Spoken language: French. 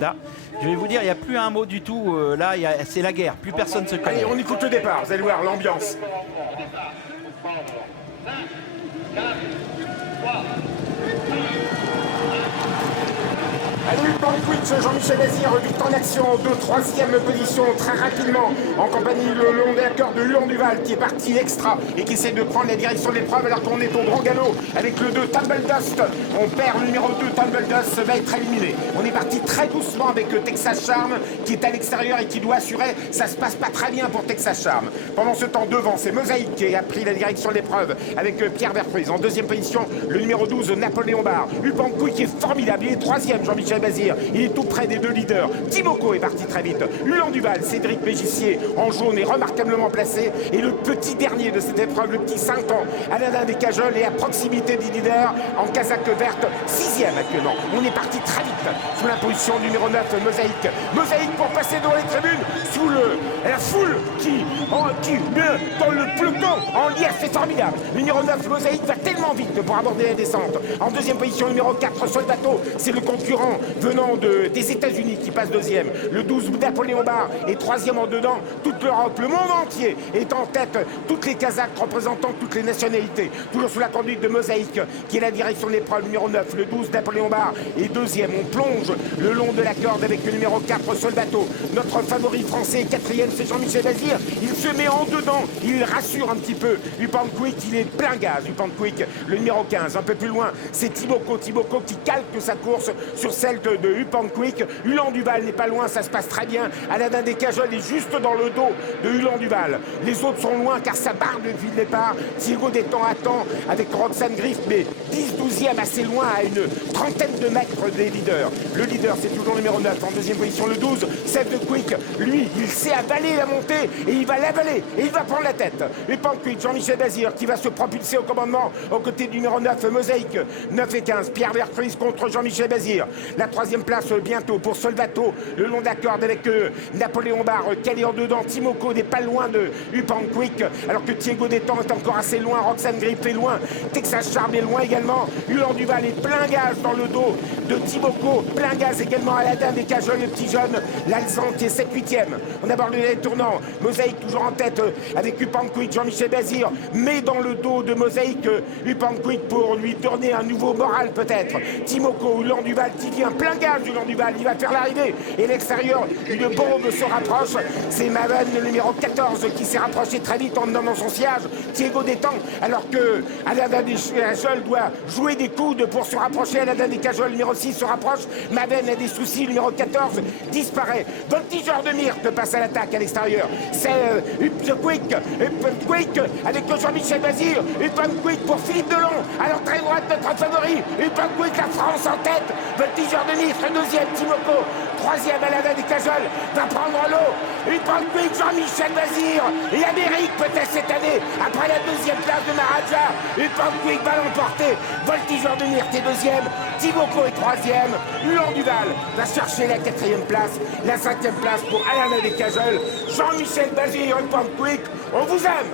Là, je vais vous dire, il n'y a plus un mot du tout. Là, c'est la guerre. Plus personne se connaît. Allez, on écoute le départ. Vous allez voir l'ambiance. Allez, Pankwitch, Jean-Michel Bazir, vite en action, 2-3e position, très rapidement, en compagnie le long des accords de Hulan Duval, qui est parti extra et qui essaie de prendre la direction de l'épreuve alors qu'on est au grand galop avec le 2 Tumble Dust. On perd le numéro 2 Tumble Dust, va être éliminé. On est parti très doucement avec Texas Charm, qui est à l'extérieur et qui doit assurer. Ça se passe pas très bien pour Texas Charm. Pendant ce temps, devant, c'est Mosaïque qui a pris la direction de l'épreuve avec Pierre Vercruise. En 2e position, le numéro 12 Napoléon Barre. Upankoui qui est formidable, il est 3e, Jean-Michel Bazir, il est tout près des 2 leaders. Timoko est parti très vite. Hulan Duval, Cédric Mégissier en jaune est remarquablement placé. Et le petit dernier de cette épreuve, le petit 5 ans, Alain des Cajoles est à proximité des leaders en casaque verte, 6e actuellement. On est parti très vite sous l'imposition numéro 9, Mosaïque. Mosaïque pour passer dans les tribunes, sous la foule qui dans le peloton en liesse, c'est formidable. Le numéro 9, Mosaïque, va tellement vite pour aborder la descente. En 2e position, numéro 4, Soldato, c'est le concurrent venant des États-Unis qui passe 2e. Le 12, Napoléon Barre est 3e en dedans. Toute l'Europe, le monde entier est en tête. Toutes les Kazakhs représentant toutes les nationalités. Toujours sous la conduite de Mosaïque, qui est la direction de l'épreuve, numéro 9. Le 12, Napoléon Barre est 2e. On plonge le long de la corde avec le numéro 4, Soldato. Notre favori français, 4e, c'est Jean-Michel Bazir. Il se met en dedans. Il rassure un petit peu. Upankoui, il est plein gaz. Upankoui, le numéro 15. Un peu plus loin, c'est Timoko. Timoko qui calque sa course sur celle de Upankoui. Hulan Duval n'est pas loin, ça se passe très bien. Alain des Cajoles est juste dans le dos de Hulan Duval. Les autres sont loin car ça barre depuis le départ. Thiago Détang attend avec Roxane Griff, mais 10-12e assez loin à une trentaine de mètres des leaders. Le leader, c'est toujours le numéro 9. En 2e position, le 12, Seth de Quick. Lui, il sait avaler la montée et il va l'avaler et il va prendre la tête. Upankoui, Jean-Michel Bazir qui va se propulser au commandement aux côtés du numéro 9, Mosaïque. 9 et 15, Pierre Vercruise contre Jean-Michel Bazir. La 3e place bientôt pour Soldato, le long de la corde avec Napoléon Barre, calé en dedans. Timoko n'est pas loin de Upankoui, alors que Thiago Détang est encore assez loin. Roxane Griff est loin. Texas Charm est loin également. Hulan Duval est plein gaz dans le dos de Timoko. Plein gaz également à Alain des Cajoles, le petit jeune. L'Alsan qui est 7-8e. On aborde le tournant. Mosaïque toujours en tête avec Upankoui, Jean-Michel Bazir, mais dans le dos de Mosaïque, Upankoui pour lui donner un nouveau moral peut-être. Timoko, Hulan Duval qui vient plein gaz du Hulan Duval, il va faire l'arrivée. Et l'extérieur, une bombe se rapproche. C'est Maven, le numéro 14, qui s'est rapproché très vite en donnant son siège. Thiago Détang, alors que Alain des Cajoles doit jouer des coudes pour se rapprocher. Alain des Cajoles, numéro 6, se rapproche. Maven a des soucis, le numéro 14 disparaît. Voltigeur de Myrte passe à l'attaque à l'extérieur. C'est Upankoui avec Jean-Michel Bazir. Upankoui pour Philippe Delon. Alors très droite, notre favori. Upankoui, la France en tête. Voltigeur de Myrte, 2e, Timoko. 3e, Alain des Cajoles va prendre l'eau. Upankoui, Jean-Michel Bazir. Et Amérique peut-être cette année. Après la 2e place de Maharaja. Upankoui va l'emporter. Voltigeur de Myrte est 2e. Timoko est 3e. Hulan Duval va chercher la 4e place. La 5e place pour Alain des Cajoles. Jean-Michel Bazir, Upankoui, on vous aime.